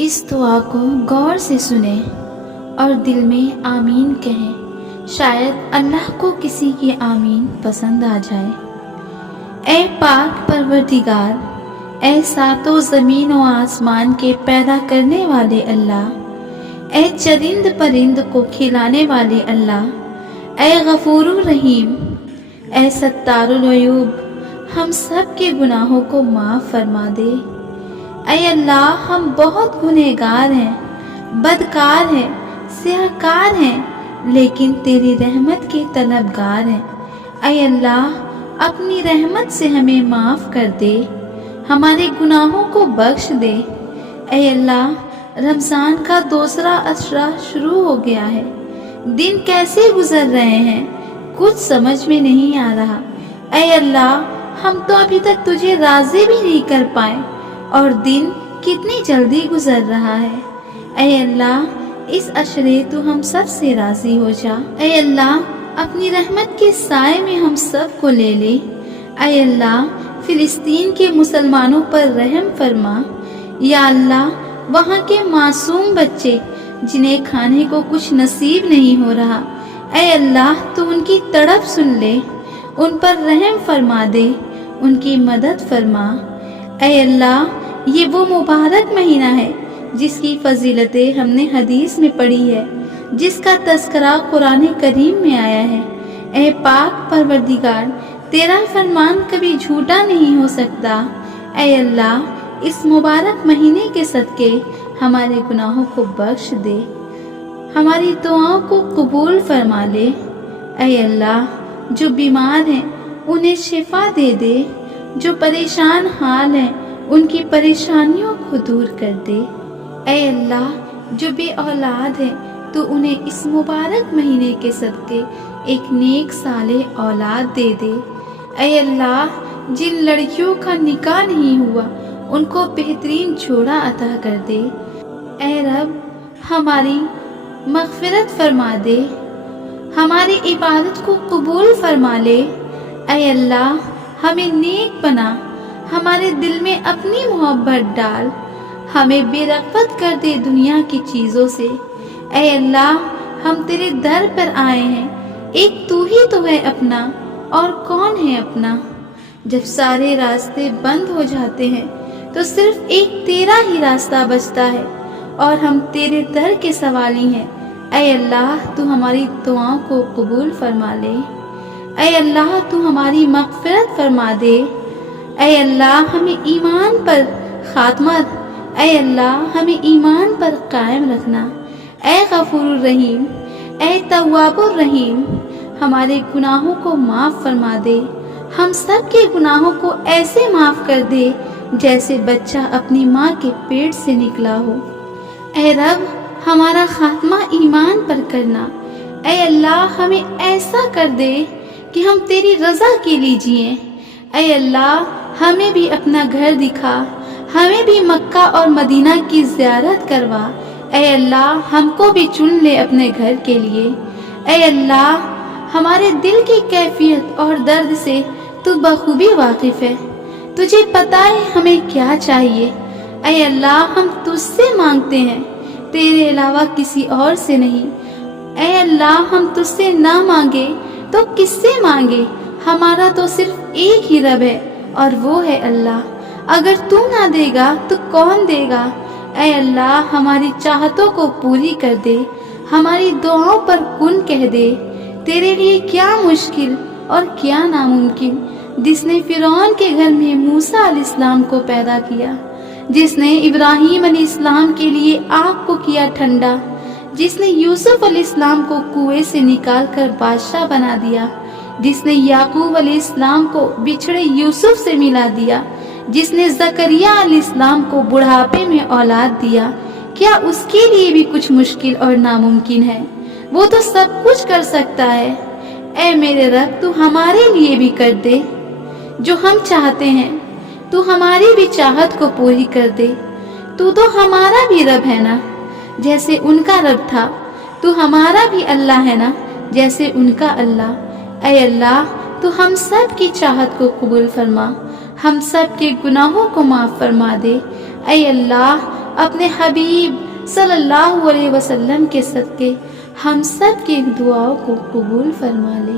اس دعا کو غور سے سنیں اور دل میں آمین کہیں، شاید اللہ کو کسی کی آمین پسند آ جائے۔ اے پاک پروردگار، اے ساتوں زمین و آسمان کے پیدا کرنے والے اللہ، اے چرند پرند کو کھلانے والے اللہ، اے غفور الرحیم، اے ستار العیوب، ہم سب کے گناہوں کو معاف فرما دے۔ اے اللہ، ہم بہت گنہگار ہیں، بدکار ہیں، سیاہکار ہیں، لیکن تیری رحمت کے طلبگار ہیں۔ اے اللہ، اپنی رحمت سے ہمیں معاف کر دے، ہمارے گناہوں کو بخش دے۔ اے اللہ، رمضان کا دوسرا عشرہ شروع ہو گیا ہے، دن کیسے گزر رہے ہیں کچھ سمجھ میں نہیں آ رہا۔ اے اللہ، ہم تو ابھی تک تجھے راضی بھی نہیں کر پائے اور دن کتنی جلدی گزر رہا ہے۔ اے اللہ، اس عشرے تو ہم سب سے راضی ہو جا۔ اے اللہ، اپنی رحمت کے سائے میں ہم سب کو لے لے۔ اے اللہ، فلسطین کے مسلمانوں پر رحم فرما۔ یا اللہ، وہاں کے معصوم بچے جنہیں کھانے کو کچھ نصیب نہیں ہو رہا، اے اللہ تو ان کی تڑپ سن لے، ان پر رحم فرما دے، ان کی مدد فرما۔ اے اللہ، یہ وہ مبارک مہینہ ہے جس کی فضیلتیں ہم نے حدیث میں پڑھی ہے، جس کا تذکرہ قرآن کریم میں آیا ہے۔ اے پاک پروردگار، تیرا فرمان کبھی جھوٹا نہیں ہو سکتا۔ اے اللہ، اس مبارک مہینے کے صدقے ہمارے گناہوں کو بخش دے، ہماری دعاؤں کو قبول فرما لے۔ اے اللہ، جو بیمار ہیں انہیں شفا دے دے، جو پریشان حال ہیں ان کی پریشانیوں کو دور کر دے۔ اے اللہ، جو بے اولاد ہیں تو انہیں اس مبارک مہینے کے صدقے ایک نیک صالح اولاد دے دے۔ اے اللہ، جن لڑکیوں کا نکاح نہیں ہوا ان کو بہترین جوڑا عطا کر دے۔ اے رب، ہماری مغفرت فرما دے، ہماری عبادت کو قبول فرما لے۔ اے اللہ، ہمیں نیک بنا، ہمارے دل میں اپنی محبت ڈال، ہمیں بے رغبت کر دے دنیا کی چیزوں سے۔ اے اللہ، ہم تیرے در پر آئے ہیں، ایک تو ہی تو ہے اپنا، اور کون ہے اپنا؟ جب سارے راستے بند ہو جاتے ہیں تو صرف ایک تیرا ہی راستہ بچتا ہے، اور ہم تیرے در کے سوالی ہیں۔ اے اللہ، تو ہماری دعاؤں کو قبول فرما لے۔ اے اللہ، تو ہماری مغفرت فرما دے۔ اے اللہ، ہمیں ایمان پر خاتمہ، اے اللہ ہمیں ایمان پر قائم رکھنا۔ اے غفور الرحیم، اے تواب الرحیم، ہمارے گناہوں کو معاف فرما دے، ہم سب کے گناہوں کو ایسے معاف کر دے جیسے بچہ اپنی ماں کے پیٹ سے نکلا ہو۔ اے رب، ہمارا خاتمہ ایمان پر کرنا۔ اے اللہ، ہمیں ایسا کر دے کہ ہم تیری رضا کے لیے جئیں۔ اے اللہ، ہمیں بھی اپنا گھر دکھا، ہمیں بھی مکہ اور مدینہ کی زیارت کروا۔ اے اللہ، ہم کو بھی چن لے اپنے گھر کے لیے۔ اے اللہ، ہمارے دل کی کیفیت اور درد سے تو بخوبی واقف ہے، تجھے پتہ ہے ہمیں کیا چاہیے۔ اے اللہ، ہم تجھ سے مانگتے ہیں، تیرے علاوہ کسی اور سے نہیں۔ اے اللہ، ہم تجھ سے نہ مانگے تو کس سے مانگے؟ ہمارا تو صرف ایک ہی رب ہے اور وہ ہے اللہ۔ اگر تو نہ دے گا تو کون دے گا؟ اے اللہ، ہماری چاہتوں کو پوری کر دے، ہماری دعاؤں پر کن کہہ دے۔ تیرے لیے کیا مشکل اور کیا ناممکن، جس نے فرعون کے گھر میں موسیٰ علیہ السلام کو پیدا کیا، جس نے ابراہیم علیہ السلام کے لیے آگ کو کیا ٹھنڈا، جس نے یوسف علیہ السلام کو کنویں سے نکال کر بادشاہ بنا دیا، جس نے یعقوب علیہ السلام کو بچھڑے یوسف سے ملا دیا، جس نے زکریا علیہ السلام کو بڑھاپے میں اولاد دیا، کیا اس کے لیے بھی کچھ مشکل اور ناممکن ہے؟ وہ تو سب کچھ کر سکتا ہے۔ اے میرے رب، تو ہمارے لیے بھی کر دے جو ہم چاہتے ہیں، تو ہماری بھی چاہت کو پوری کر دے۔ تو ہمارا بھی رب ہے نا جیسے ان کا رب تھا، تو ہمارا بھی اللہ ہے نا جیسے ان کا اللہ۔ اے اللہ، تو ہم سب کی چاہت کو قبول فرما، ہم سب کے گناہوں کو معاف فرما دے۔ اے اللہ، اپنے حبیب صلی اللہ علیہ وسلم کے صدقے ہم سب کی دعاؤں کو قبول فرما لے،